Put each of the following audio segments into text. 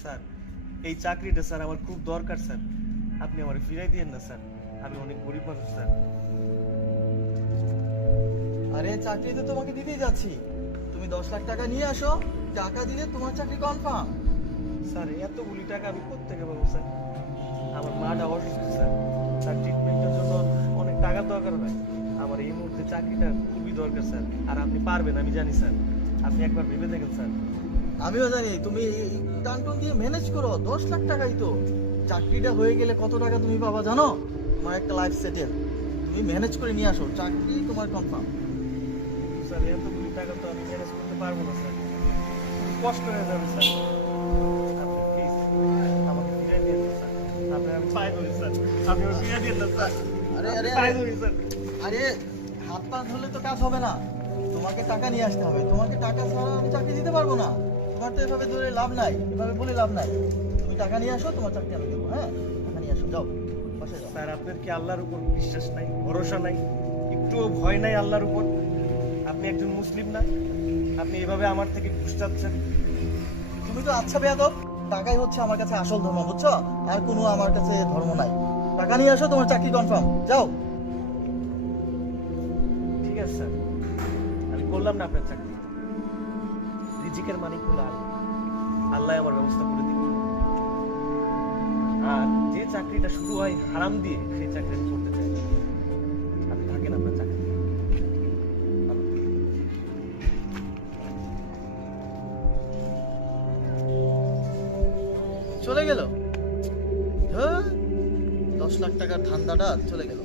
Sir এই চাকরিটা sir আমার খুব দরকার স্যার। আপনি আমার ফিরাই দিয়েন না স্যার। আমি অনেক গরিব মানুষ স্যার। আরে চাকরি তো তোমাকে দিতেই যাচ্ছি। তুমি দশ লাখ টাকা নিয়ে আসো টাকা দিলে তোমার চাকরি কনফার্ম স্যার এতগুলি টাকা আমি কোথেকে পাবো স্যার? আমার মাটা অসুস্থ স্যার। তার ট্রিটমেন্টের জন্য অনেক টাকার দরকার হয়। আমার এই মুহূর্তে চাকরিটা খুবই দরকার স্যার। আর আপনি পারবেন আমি জানি স্যার। আপনি একবার ভেবে দেখেন স্যার। আমিও জানি তুমি টানটুন দিয়ে ম্যানেজ করো দশ লাখ টাকাই তো। চাকরিটা হয়ে গেলে কত টাকা তুমি পাবা জানো? তোমার একটা লাইফ সেটেল তুমি ম্যানেজ করে নিয়ে আসো চাকরি তোমার কনফার্ম স্যার এতগুলি টাকা তো আমি ম্যানেজ করতে পারব না স্যার। কষ্ট হয়ে যাবে স্যার। আপনি প্লিজ আমাকে ফিরিয়ে দিন স্যার। আপনি আমি পায়ে ধরি স্যার। আপনি আমাকে দিন না স্যার। আরে, আরে, পায়ে ধরি স্যার। আরে হাত পা ধরলে তো কাজ হবে না। তোমাকে টাকা নিয়ে আসতে হবে। তোমাকে টাকা ছাড়া আমি চাকরি দিতে পারব না। তোমার তো এভাবে ধরে লাভ নাই এভাবে বলে লাভ নাই। তুমি টাকা নিয়ে আসো তোমার চাকরি আমি দেবো হ্যাঁ? টাকা নিয়ে আসো যাও। স্যার আপনার কি আল্লাহর উপর বিশ্বাস নাই ভরসা নাই? একটুও ভয় নাই আল্লাহর উপর? আপনি একজন মুসলিম না? আপনি এভাবে আমার থেকে ঘুষ চাচ্ছেন? তুমি তো আচ্ছা বেয়াদব। টাকাই হচ্ছে আমার কাছে আসল ধর্ম বুঝছ? আর কোনো আমার কাছে ধর্ম নাই। টাকা নিয়ে আসো তোমার চাকরি কনফার্ম যাও। ঠিক আছে স্যার। আমি করলাম না আপনার চাকরি। রিজিকের মালিক হলো আল্লাহ আমার ব্যবস্থা করে দিল আর যে চাকরিটা শুরু হয় হারাম দিয়ে, সেই চাকরি আমি করতে চাই থাকেন আপনার চাকরি। চলে গেল। দশ লাখ টাকার ধান্দাটা চলে গেল।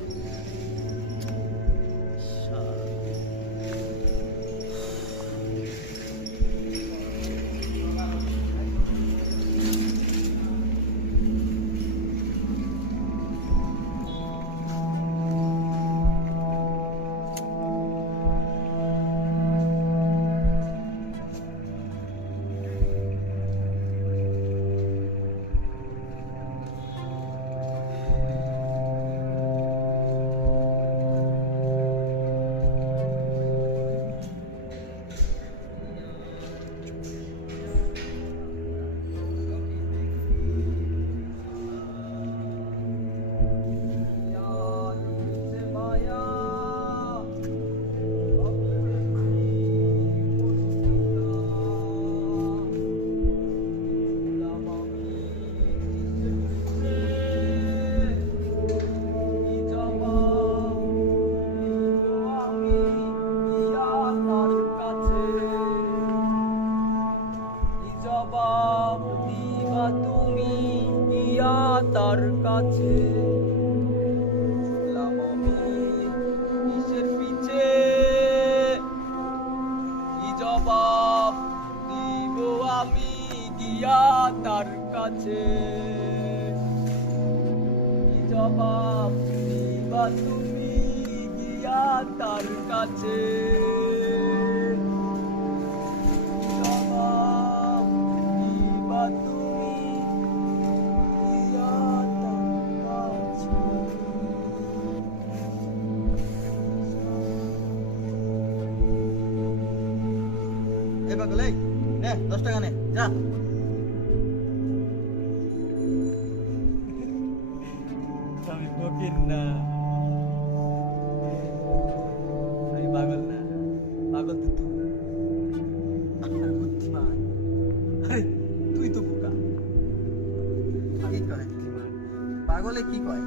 জবাব দিব আমি গিয়া তার কাছে? জবাব দিবা তুমি গিয়া তার কাছে? পাগল এই নে দশ টাকা নে যা। আমি ফকির না। আমি পাগল না। পাগল তো তুই। বুদ্ধিমান। আরে তুই তো বোকা। কি কয়? পাগলে কি কয়?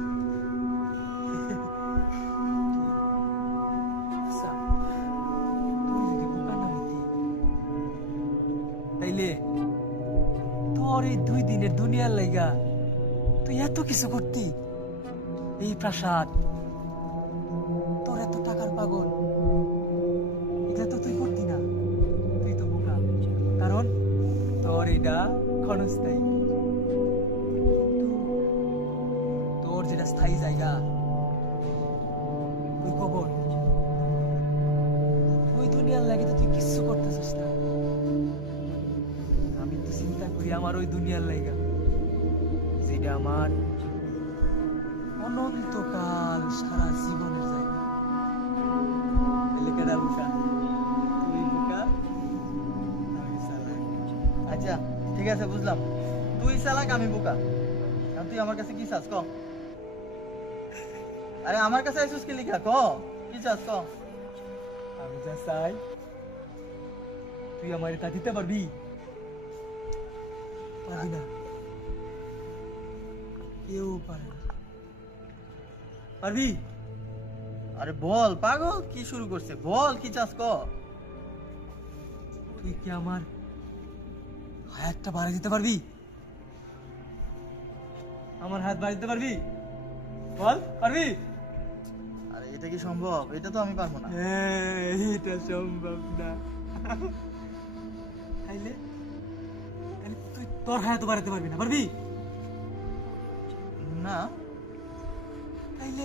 এই দুই দিনের দুনিয়ার লাইগা তুই এত কিছু করতি? এই প্রাসাদ, তোর এত টাকার পাগল, এটা তো তুই করতি না, তুই তো বোকা। কারণ তোর এটা ক্ষণস্থায়ী। তোর যেটা স্থায়ী জায়গা, ওই কবর। ওই দুনিয়ার লাগে তো তুই কিচ্ছু করতেছিস না। আমার ওই দুনিয়ার লাইগা। যেটা আমার অনন্তকাল সারা জীবনের জায়গা। আমি আচ্ছা ঠিক আছে, বুঝলাম। তুই চালাক, আমি বোকা। তুই আমার কাছে কি চাস, ক? আরে, আমার কাছে আইসুস কি লিখা? ক? কি চাস, ক? আমি যা চাই, তুই আমার তা দিতে পারবি? পারবি না। কেউ পারে না। পারবি? আরে বল পাগল? কি শুরু করছে? বল কি চাস ক? তুই কি আমার হাতটা বাড়ি দিতে পারবি? আমার হাত বাড়ি দিতে পারবি? বল পারবি? আরে এটা কি সম্ভব? এটা তো আমি পারব না। এটা সম্ভব না। তাইলে তাইলে তুই তোর হাত বাড়াতে পারবি না পারবি? না। তাইলে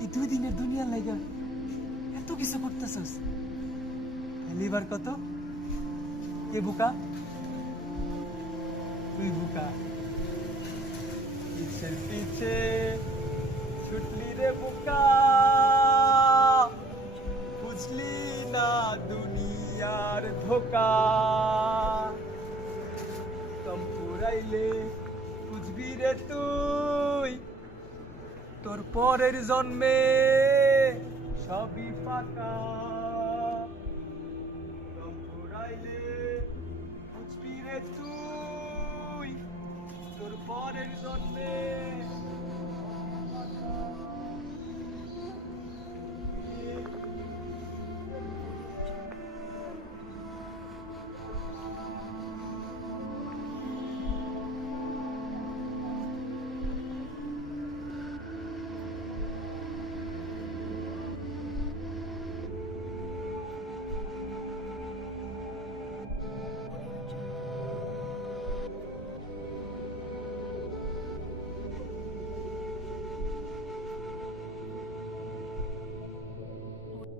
এই দুই দিনের দুনিয়ার লাইগা এত কিছু করতেছস। এবার কত? কে বুকা? তুই বুকা। পিছের পিছে ছুটলি রে বুকা। বুঝলি না দুনিয়ার ধোকা। কম পুরাইলে বুঝবি রে তুই? তোর পরের জন্মে সবই পাকা দম ফুরাইলে বুঝবি রে তুই? তোর পরের জন্মে